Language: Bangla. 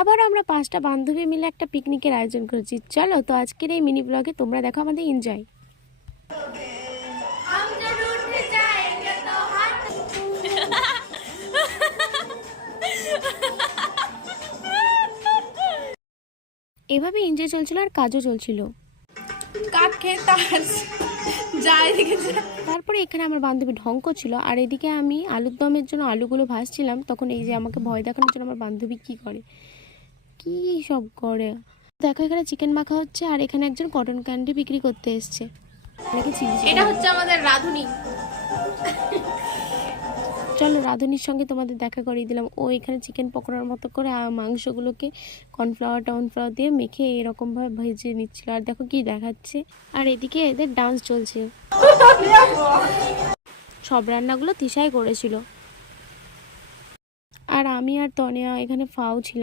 আবার আমরা 5টা বান্ধবী মিলে একটা পিকনিকের আয়োজন করেছি। চলো তো আজকের এই মিনি ব্লগে তোমরা দেখো আমাদের এনজয়। এভাবে এনজয় চলছিল আর কাজও চলছিল। তারপরে এখানে আমার বান্ধবী ঢং করছিল আর এদিকে আমি আলুর দমের জন্য আলুগুলো ভাজছিলাম। তখন এই যে আমাকে ভয় দেখানোর জন্য আমার বান্ধবী কি সব করে। দেখো এখানে চিকেন মাখা হচ্ছে আর এখানে একজন কটন ক্যান্ডি বিক্রি করতে এসছে। এটা হচ্ছে আমাদের রাধুনি। চলো রাধুনির সঙ্গে তোমাদের দেখা করিয়ে দিলাম। ও এখানে চিকেন পকোড়ার মতো করে মাংসগুলোকে কর্নফ্লাওয়ার দিয়ে মেখে এরকমভাবে ভেজে নিচ্ছিল। আর দেখো কি দেখাচ্ছে। আর এদিকে এদের ডান্স চলছে। সব রান্নাগুলো তিশাই করেছিল আর আমি আর তনিয়া এখানে ফাও ছিলাম।